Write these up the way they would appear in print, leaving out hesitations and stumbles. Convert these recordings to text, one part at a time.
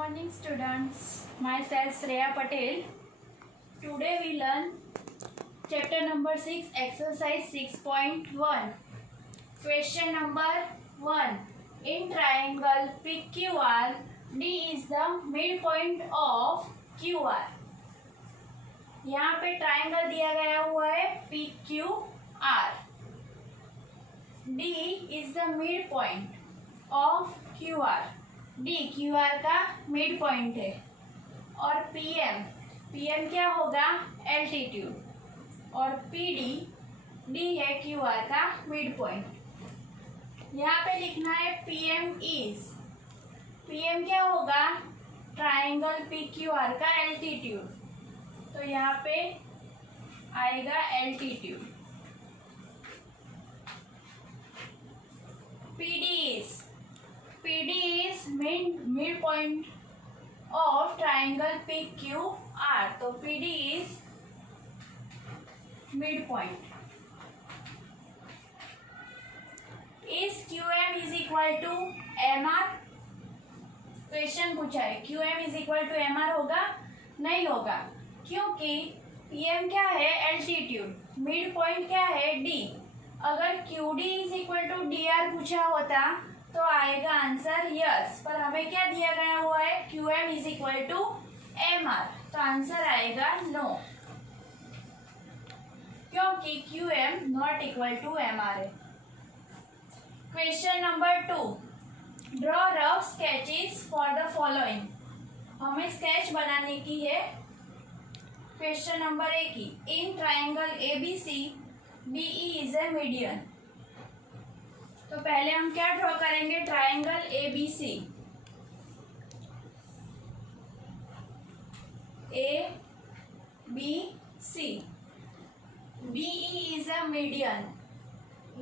morning students, myself Shreya Patel. Today we learn chapter number 6 exercise 6.1. Question number 1. In triangle PQR, D is the midpoint of QR. यहाँ पे triangle दिया गया हुआ है PQR. D is the midpoint of QR. D QR का mid point है और PM क्या होगा एल्टीट्यूड और PD D है QR का मिड पॉइंट। यहाँ पे लिखना है PM क्या होगा ट्राइंगल PQR का एल्टीट्यूड, तो यहाँ पे आएगा altitude. PD is midpoint of triangle PQR, तो PD is midpoint. Is QM is equal to MR? Question पूछा है QM is equal to MR होगा? नहीं होगा, क्योंकि PM क्या है एल्टीट्यूड, मिड पॉइंट क्या है D। अगर QD is equal to DR पूछा होता तो आएगा आंसर यस, पर हमें क्या दिया गया हुआ है QM is equal to MR, तो आंसर आएगा नो, क्योंकि QM not equal to MR है। Question number 2. Draw rough sketches for the following. हमें स्केच बनाने की है। क्वेश्चन नंबर 1 की in triangle ABC BE is a median. तो पहले हम क्या ड्रॉ करेंगे triangle ABC, ABC BE is a median.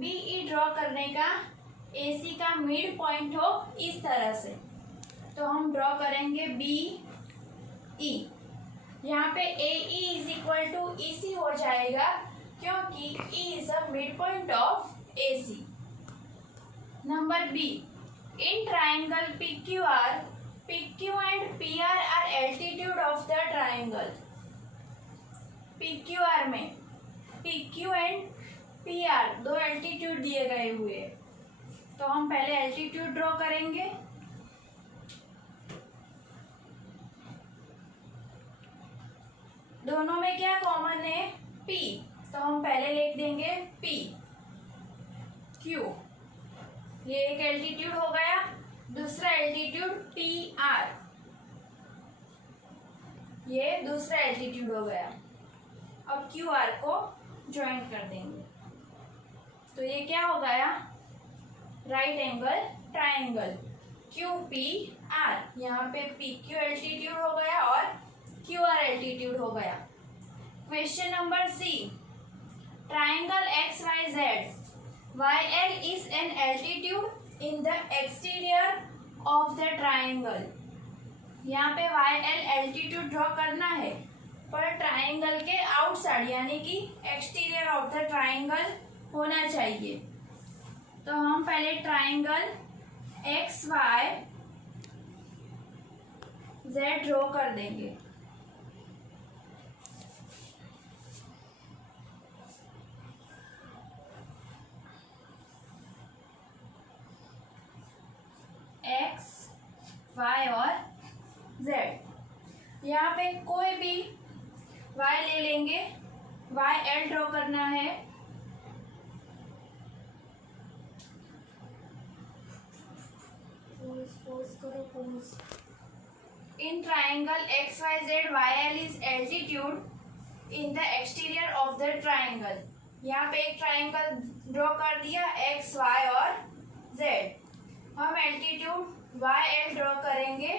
BE draw करने का AC का मिड पॉइंट हो इस तरह से, तो हम ड्रॉ करेंगे BE। यहाँ पे AE is equal to EC हो जाएगा, क्योंकि E is a mid point of AC। Number B. In triangle PQR, PQ and PR are altitude of the triangle. PQR में PQ and PR दो altitude दिए गए हुए हैं, तो हम पहले एल्टीट्यूड ड्रॉ करेंगे। दोनों में क्या कॉमन है P, तो हम पहले लिख देंगे P Q, ये एक एल्टीट्यूड हो गया। दूसरा एल्टीट्यूड PR, ये दूसरा एल्टीट्यूड हो गया। अब QR को ज्वाइन कर देंगे, तो ये क्या हो गया राइट एंगल ट्राइंगल QPR। यहाँ पे PQ एल्टीट्यूड हो गया और QR एल्टीट्यूड हो गया। Question number C. Triangle XYZ YL is an altitude in the exterior of the triangle. यहाँ पे YL एल्टीट्यूड ड्रॉ करना है, पर ट्राइंगल के आउटसाइड यानी कि एक्सटीरियर ऑफ द ट्राइंगल होना चाहिए। तो हम पहले ट्राइंगल XYZ ड्रॉ कर देंगे। X, Y और Z। यहाँ पे कोई भी Y ले लेंगे, YL ड्रॉ करना है। In triangle XYZ YL is altitude in the exterior of the triangle. यहाँ पे एक ट्राइंगल ड्रॉ कर दिया X, Y और Z। हम एल्टीट्यूड YL ड्रॉ करेंगे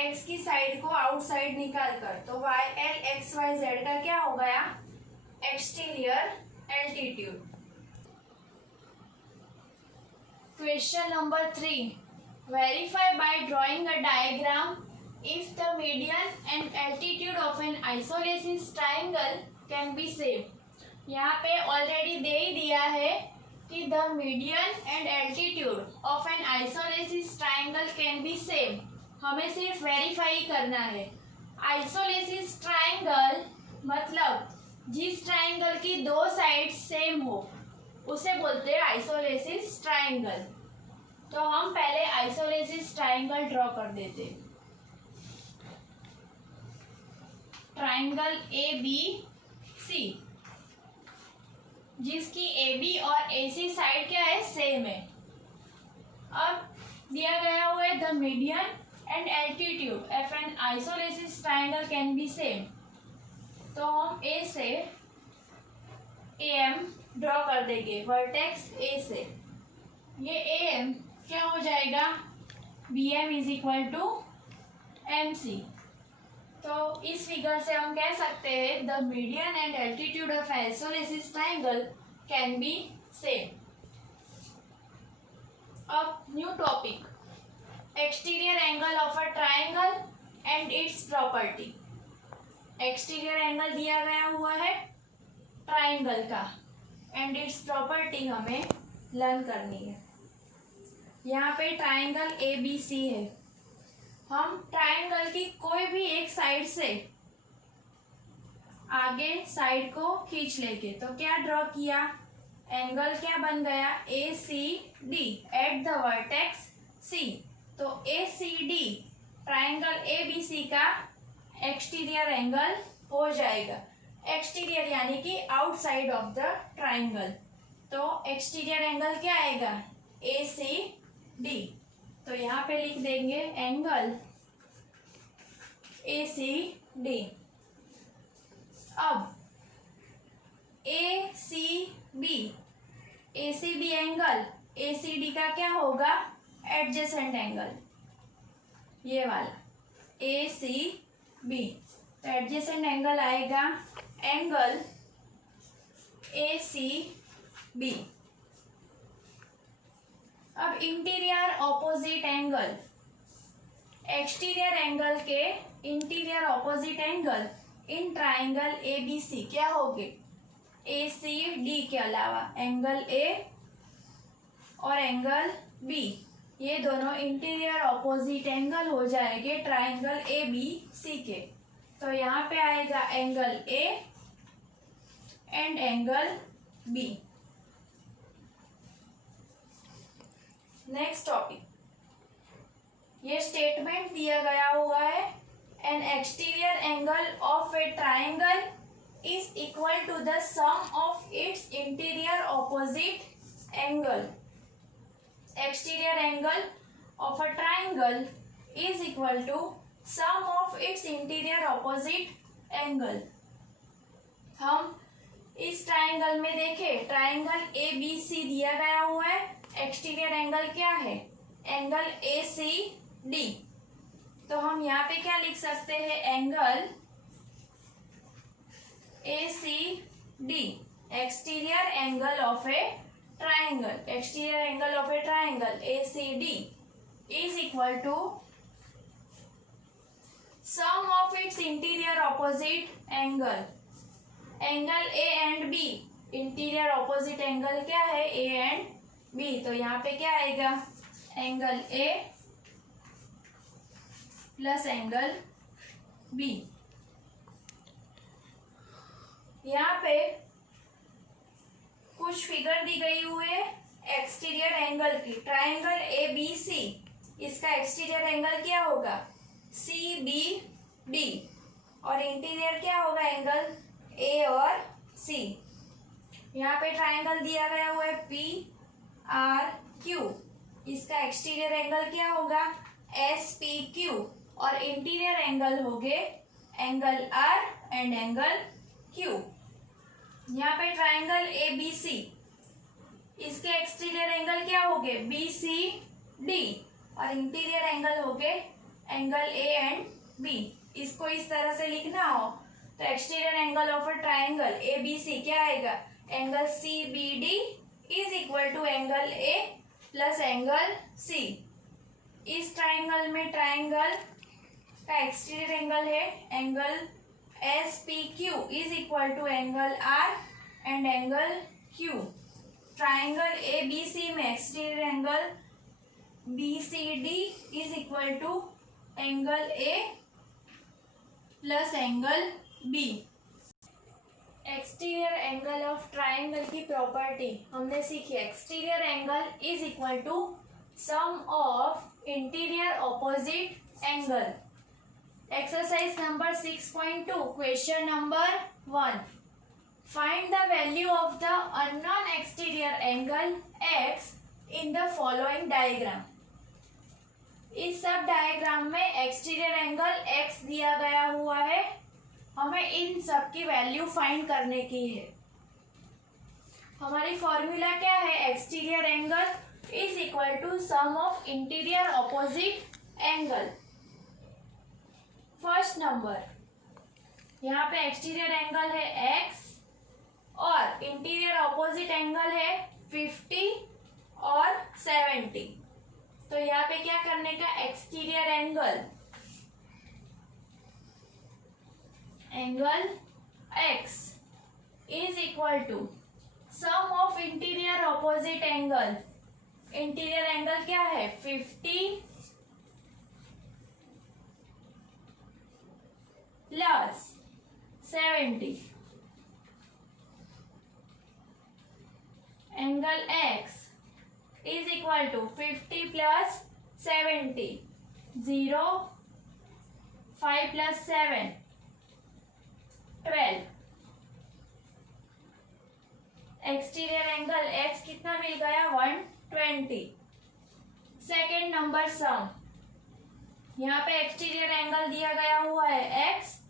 X की साइड को आउटसाइड निकाल कर, तो YL XYZ का क्या हो गया exterior altitude. Question number 3. Verify by drawing a diagram if the median and altitude of an isosceles triangle can be same. यहाँ पे ऑलरेडी दे ही दिया है कि the median and altitude of an isosceles triangle can be same. हमें सिर्फ verify करना है। Isosceles triangle मतलब जिस ट्राइंगल की दो साइड सेम हो उसे बोलते हैं आइसोलेसिस ट्राइंगल। तो हम पहले आइसोलेसिस ट्राइंगल ड्रॉ कर देते। ट्राइंगल ए बी सी जिसकी ए बी और ए सी साइड क्या है, सेम है। अब दिया गया हुआ है the median and altitude of an isosceles triangle can be same. तो हम ए से ए एम ड्रॉ कर देंगे वर्टेक्स ए से। ये ए एम क्या हो जाएगा, B M is equal to M C. तो इस फिगर से हम कह सकते हैं the median and altitude of isosceles triangle can be same. अब new topic, exterior angle of a triangle and its property. Exterior angle दिया गया हुआ है ट्राइंगल का एंड इट्स प्रॉपर्टी हमें लर्न करनी है। यहाँ पे ट्राइंगल ए बी सी है। हम ट्राइंगल की कोई भी एक साइड से आगे साइड को खींच लेंगे तो क्या ड्रॉ किया, एंगल क्या बन गया, A C D at the vertex C. तो A C D triangle A B C का एक्सटीरियर एंगल हो जाएगा। एक्सटीरियर यानी कि आउटसाइड ऑफ द ट्राइंगल। तो एक्सटीरियर एंगल क्या आएगा, ए सी डी। तो यहाँ पे लिख देंगे एंगल ए सी डी। अब A C B, A C B angle A C D का क्या होगा, एडजेसेंट एंगल, ये वाला ए सी बी। तो एडजेसेंट एंगल आएगा एंगल ए सी बी। अब interior opposite angle, exterior angle के interior opposite angle in triangle A B C क्या होंगे, ए सी डी के अलावा एंगल ए और एंगल बी, ये दोनों इंटीरियर ऑपोजिट एंगल हो जाएंगे ट्राइंगल ए बी सी के। तो यहाँ पे आएगा angle A and angle B. Next topic, ये स्टेटमेंट दिया गया हुआ है an exterior angle of a triangle is equal to the sum of its interior opposite angle. Exterior angle of a triangle is equal to sum of its interior opposite angle. हम इस triangle में देखें, triangle A B सी दिया गया हुआ है, exterior angle क्या है, एंगल ए सी डी। तो हम यहाँ पे क्या लिख सकते हैं, angle A C D exterior angle of a triangle, exterior angle of a triangle A C D is equal to sum of its interior opposite angle. Angle A and B, interior opposite angle क्या है, ए and B. तो यहाँ पे क्या आएगा, angle A plus angle B. यहाँ पे कुछ फिगर दी गई हुई है एक्सटीरियर एंगल की। ट्राइंगल ए बी सी, इसका एक्सटीरियर एंगल क्या होगा, सी बी डी, और इंटीरियर क्या होगा, एंगल ए और सी। यहाँ पे ट्राइंगल दिया गया हुआ है पी आर क्यू, इसका एक्सटीरियर एंगल क्या होगा, एस पी क्यू, और इंटीरियर एंगल हो गए angle R and angle Q. यहाँ पे ट्राइंगल ए बी सी, इसके एक्सटीरियर एंगल क्या हो गए, बी सी डी, और इंटीरियर एंगल हो गए एंगल ए एंड बी। इसको इस तरह से लिखना हो तो exterior angle of a triangle A B C क्या आएगा, angle C B D is equal to angle A plus angle C. इस ट्राइंगल में ट्राइंगल का एक्सटीरियर एंगल है angle S P Q is equal to angle R and angle Q. Triangle A B C में exterior angle B C D is equal to angle A plus angle B. Exterior angle of triangle की property हमने सीखी। Exterior angle is equal to sum of interior opposite angle. Exercise number 6.2 question number 1, find the value of the unknown exterior angle x in the following diagram. इस सब diagram में exterior angle x दिया गया हुआ है, हमें इन सब की वैल्यू फाइंड करने की है। हमारी फॉर्मूला क्या है? Exterior angle is equal to sum of interior opposite angle. First number, यहाँ पे एक्सटीरियर एंगल है x और इंटीरियर ऑपोजिट एंगल है 50 और 70। तो यहाँ पे क्या करने का? Exterior angle x is equal to sum of interior opposite angle. Interior angle क्या है? 50 plus 70। Angle x is equal to 50 plus 70, 0, 5 plus 7, 12। Exterior angle x कितना मिल गया? 120। सेकेंड नंबर सम, यहाँ पे एक्सटीरियर एंगल दिया गया हुआ है x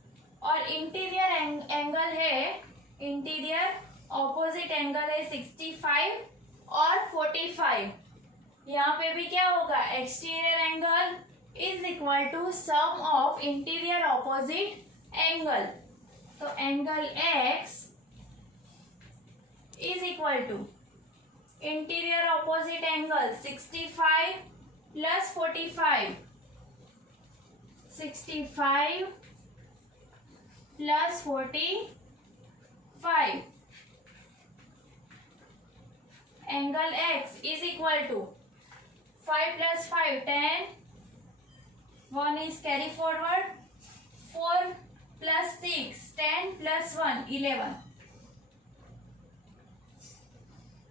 और इंटीरियर एंगल है, इंटीरियर ऑपोजिट एंगल है 65 और 45। यहाँ पे भी क्या होगा? Exterior angle is equal to sum of interior opposite angle. तो angle x is equal to interior opposite angle 65 plus 45, 65 plus 45। Angle x is equal to 5 plus 5 10, 1 is carry forward, 4 plus 6 10 plus 1 11,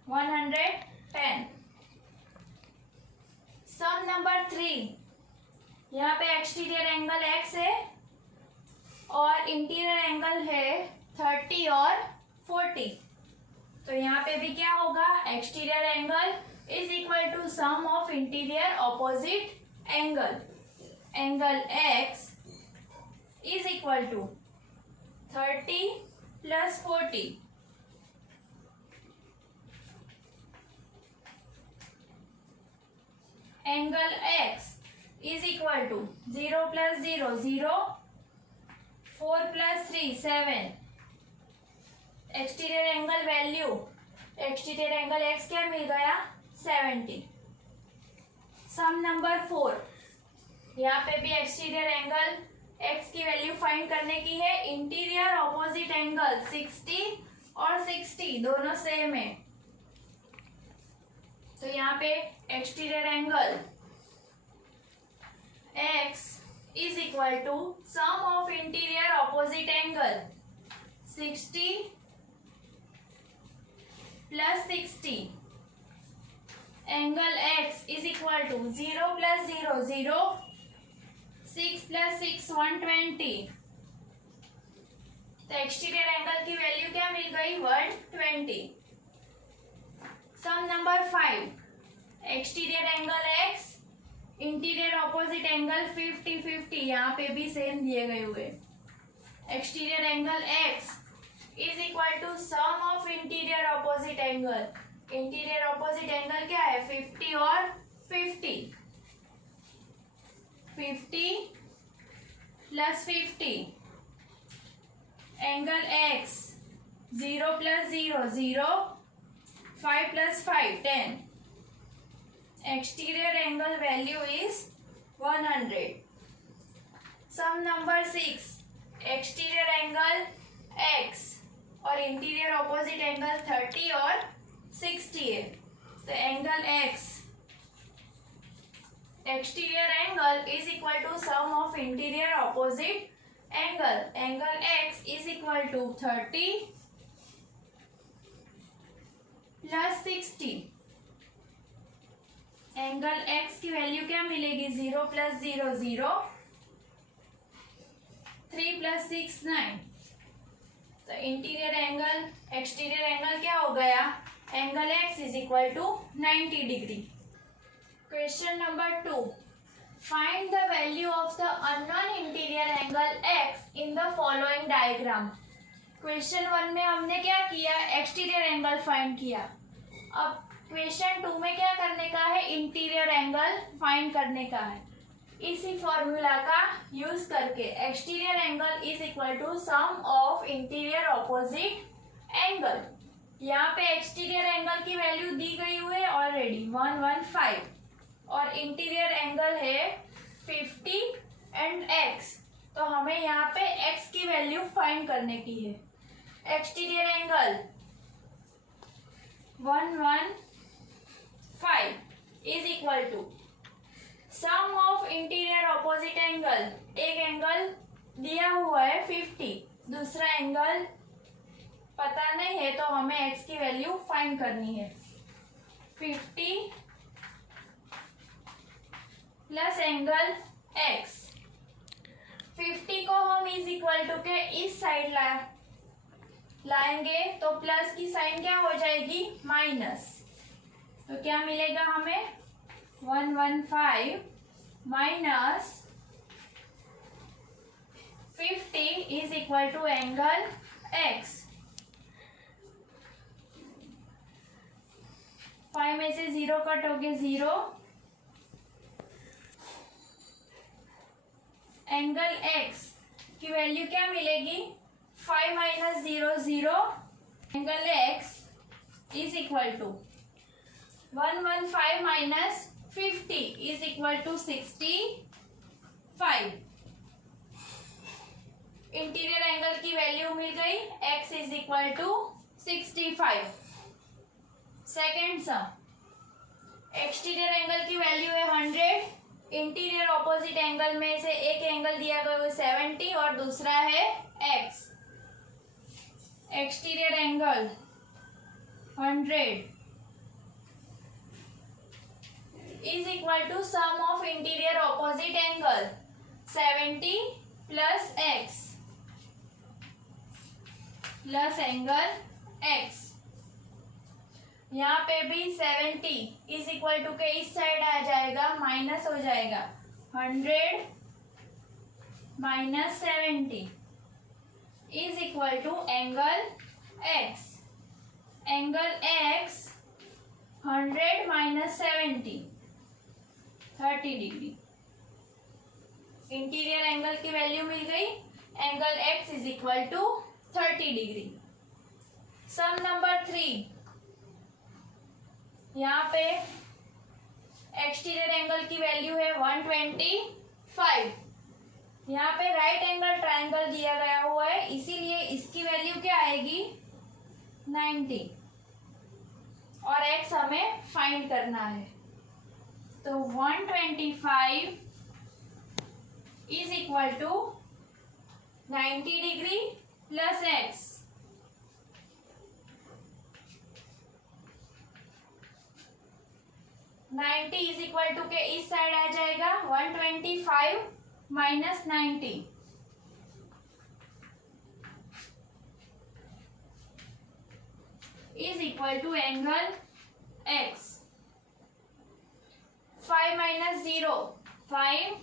110। Some number 3, यहाँ पे exterior angle x है और interior angle है 30 और 40। तो यहाँ पे भी क्या होगा? Exterior angle is equal to sum of interior opposite angle. Angle x is equal to 30 plus 40, angle x is equal to 0 plus 0 0, 4 plus 3 7। Exterior angle value, exterior angle x क्या मिल गया? 70। सम नंबर 4, यहाँ पे भी एक्सटीरियर एंगल x की value find करने की है। Interior opposite angle 60 और 60 दोनों सेम है, तो यहाँ पे exterior angle x is equal to sum of interior opposite angle 60 plus 60। Angle x is equal to 0 plus 0 0, 6 plus 6 120। तो एक्सटीरियर एंगल की वैल्यू क्या मिल गई? 120। Sum number 5, exterior angle x, interior opposite angle 50 50, यहाँ पे भी सेम दिए गए हुए। Exterior angle x is equal to sum of interior opposite angle. Interior opposite angle क्या है? 50 और 50, 50 plus 50। Angle x 0 plus 0 0, 5 plus 5 10। Exterior angle value is 100। Sum number 6, exterior angle x और इंटीरियर ऑपोजिट एंगल 30 और 60 है। तो angle x exterior angle is equal to sum of interior opposite angle. Angle x is equal to 30 plus 60. Angle x की value क्या मिलेगी? 0 plus 0 0, 3 plus 6 9. तो interior angle exterior angle क्या हो गया? Angle x is equal to 90 degree. Question number 2. Find the value of the unknown interior angle x in the following diagram. Question 1 में हमने क्या किया? एक्सटीरियर एंगल फाइंड किया. अब क्वेश्चन 2 में क्या करने का है? इंटीरियर एंगल फाइंड करने का है. इसी फॉर्मूला का यूज करके exterior angle is equal to sum of interior opposite angle. यहाँ पे एक्सटीरियर एंगल की वैल्यू दी गई हुई है ऑलरेडी 115 और इंटीरियर एंगल है 50 एंड x. तो हमें यहाँ पे x की वैल्यू फाइंड करने की है. Exterior angle 115 is equal to sum of interior opposite angle. एक एंगल दिया हुआ है 50, दूसरा एंगल पता नहीं है तो हमें x की वैल्यू फाइंड करनी है. 50 प्लस एंगल x. 50 को हम इज इक्वल टू के इस साइड लाएंगे तो प्लस की साइन क्या हो जाएगी? माइनस. तो क्या मिलेगा हमें? 115 minus 50 is equal to angle x. 5 में से 0 कट हो गए 0. एंगल x की वैल्यू क्या मिलेगी? 5 minus 0 0. Angle x is equal to 115 minus 50 is equal to 65. Interior angle की वैल्यू मिल गई. x is equal to 65. Second sum. Exterior angle की वैल्यू है 100. इंटीरियर ऑपोजिट एंगल में से एक एंगल दिया गया है 70 और दूसरा है x. Exterior angle 100 is equal to sum of interior opposite angle 70 plus x plus angle x. यहाँ पे भी 70 is equal to के इस साइड आ जाएगा, माइनस हो जाएगा. 100 minus 70 is equal to angle x. Angle x 100 minus 70 30 degree. Interior angle की वैल्यू मिल गई. Angle x is equal to 30 degree. Sum number 3. यहाँ पे एक्सटीरियर एंगल की वैल्यू है 125. यहाँ पे राइट एंगल ट्रायंगल दिया गया हुआ है इसीलिए इसकी वैल्यू क्या आएगी? 90 और x हमें फाइंड करना है. तो 125 is equal to 90 degree plus x. Ninety is equal to के इस साइड आ जाएगा 125 minus 90 is equal to angle x. 5 minus 0 5.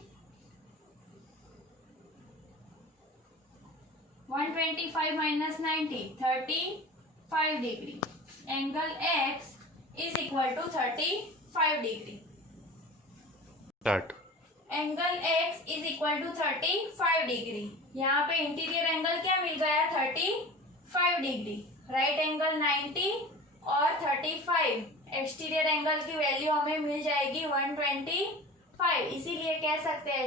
125 minus 90 35 degree. Angle x is equal to 35 degree. Start. Angle x is equal to 35 degree. यहाँ पे interior angle क्या मिल गया? 35 degree. Right angle 90 और 35. Exterior angle की वैल्यू हमें मिल जाएगी 125. इसीलिए कह सकते हैं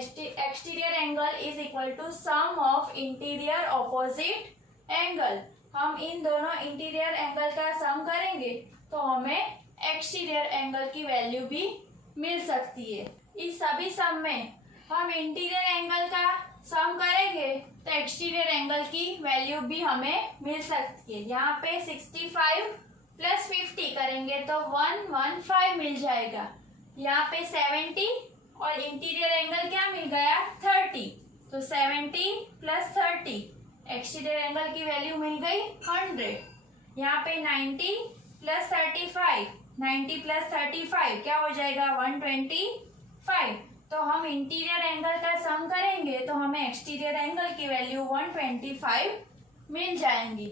exterior angle is equal to sum of interior opposite angle. हम इन दोनों इंटीरियर एंगल का सम करेंगे तो हमें एक्सटीरियर एंगल की वैल्यू भी मिल सकती है. इस सभी सम में हम इंटीरियर एंगल का सम करेंगे तो एक्सटीरियर एंगल की वैल्यू भी हमें मिल सकती है। यहाँ पे 65 प्लस 50 करेंगे तो 115 मिल जाएगा। यहाँ पे 70 और इंटीरियर एंगल क्या मिल गया 30, तो 70 प्लस 30 एक्सटीरियर एंगल की वैल्यू मिल गई 100। यहाँ पे 90 प्लस 35, 90 प्लस 35 क्या हो जाएगा 125। तो हम इंटीरियर एंगल का सम करेंगे तो हमें एक्सटीरियर एंगल की वैल्यू 125 मिल जाएंगी।